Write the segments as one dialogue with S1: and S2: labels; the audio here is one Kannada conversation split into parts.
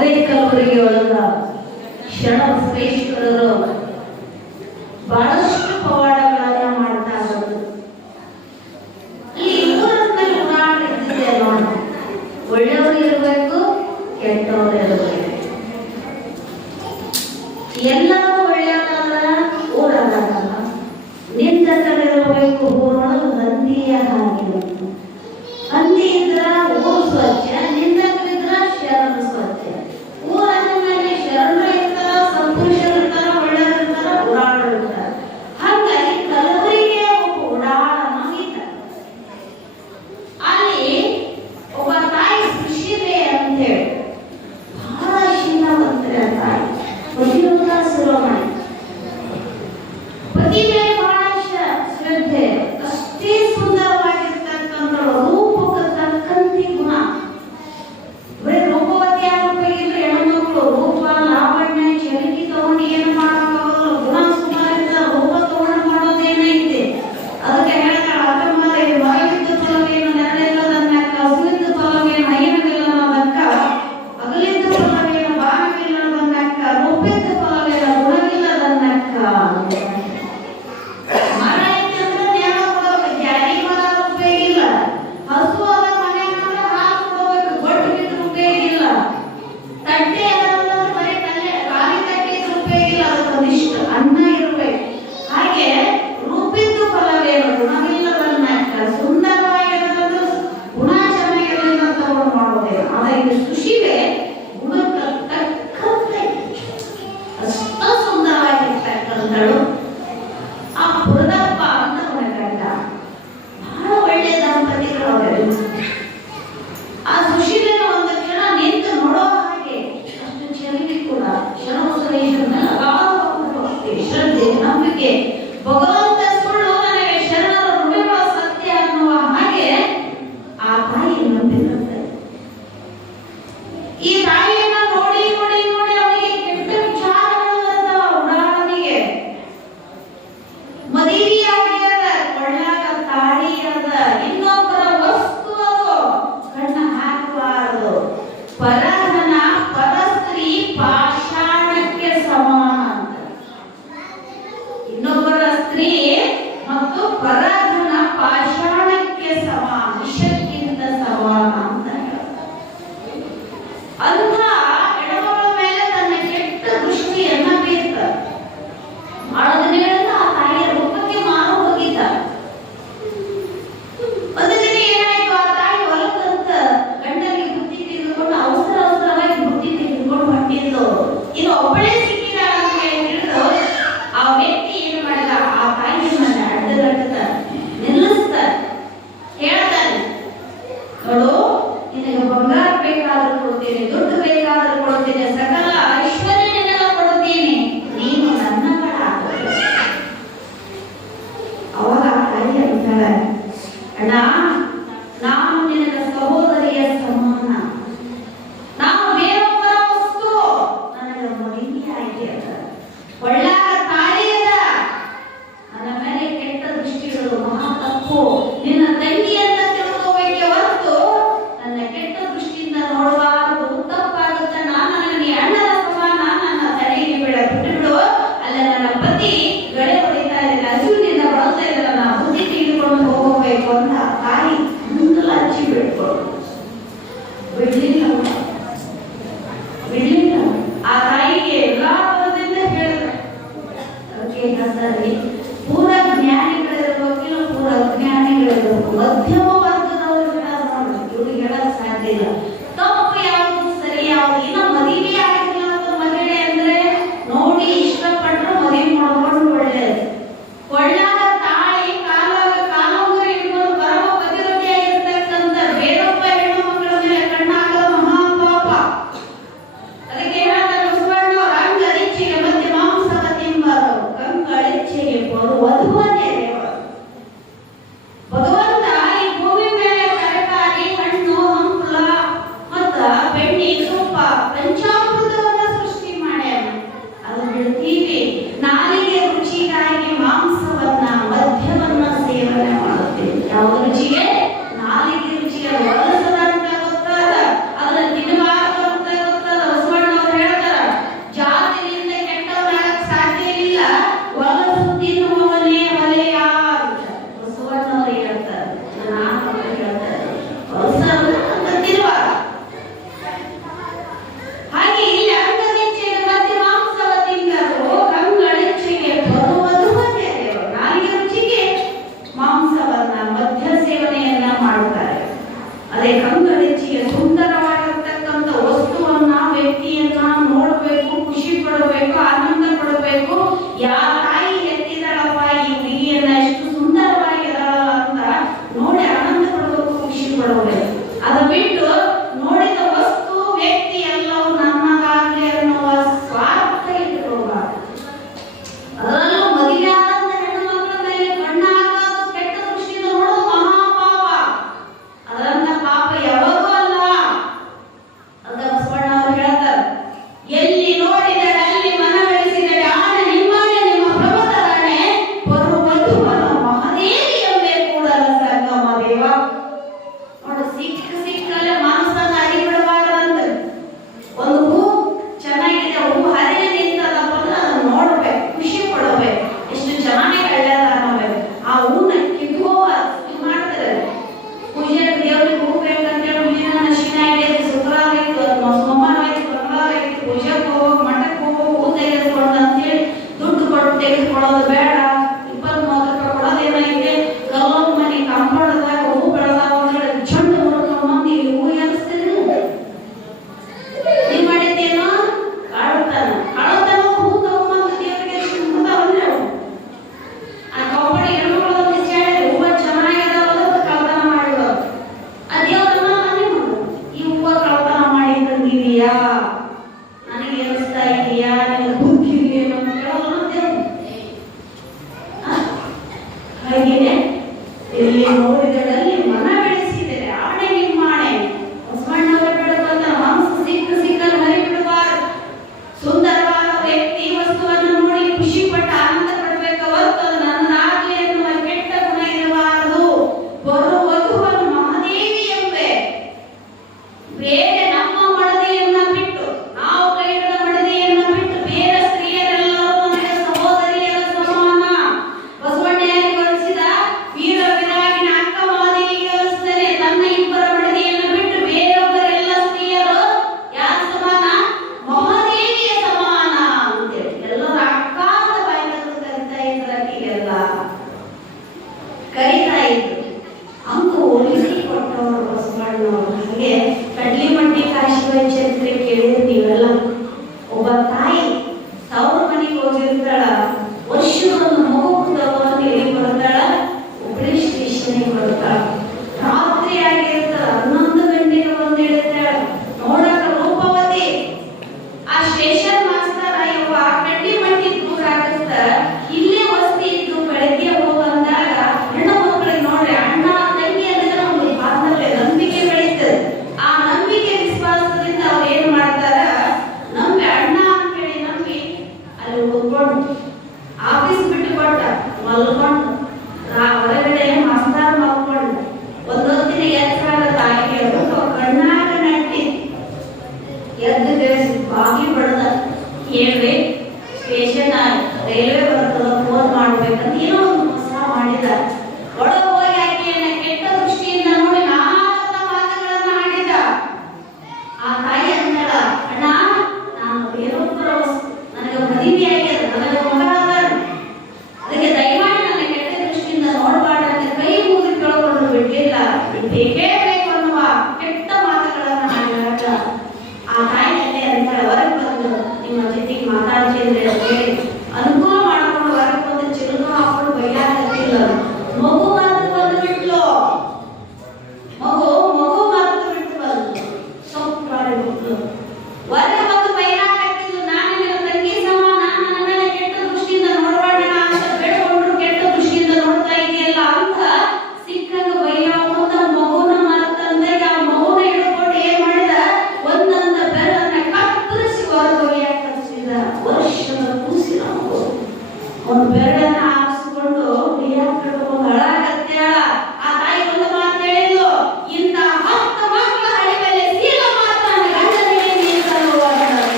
S1: ಅರೇ ಕಲಬುರಗಿ ಒಳಗ ಶ್ರೇಷ್ಠರು para on the back. ಹಾಗೇನೆ ಇಲ್ಲಿ ನೋಡಿದರಲ್ಲಿ ठीक है?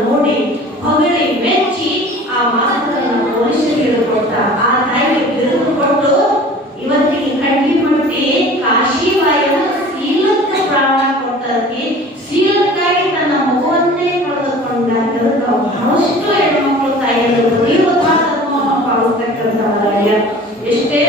S1: ನೋಡಿ ಹೊಗಳಿ ಮೆಚ್ಚಿ ಆ ಮಾಲಕರನ್ನು ಪೊಲೀಸರಿಗೆ ಹಿಡಿದುಕೊಟ್ಟ ಆ ತಾಯಿಗೆ ಕೊಟ್ಟು ಇವತ್ತಿಗೆ ಕಡ್ಲಿ ಮಟ್ಟಿ ಕಾಶಿಬಾಯಿನ ಸೀಲಕ್ಕೆ ಪ್ರಾಣ ಕೊಟ್ಟಿ ಸೀಲಕ್ಕಾಗಿ ತನ್ನ ಮಗುವನ್ನೇ ಕಳೆದುಕೊಂಡ ಬಹಳಷ್ಟು ಹೆಣ್ಮಕ್ಳು ತಾಯಿಯರು ಇವತ್ತು ಮಾತನ್ನು ಪಾಲಿಸ್ತಕ್ಕಂಥವರಾಗ್ಯ ಎಷ್ಟೇ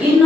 S1: y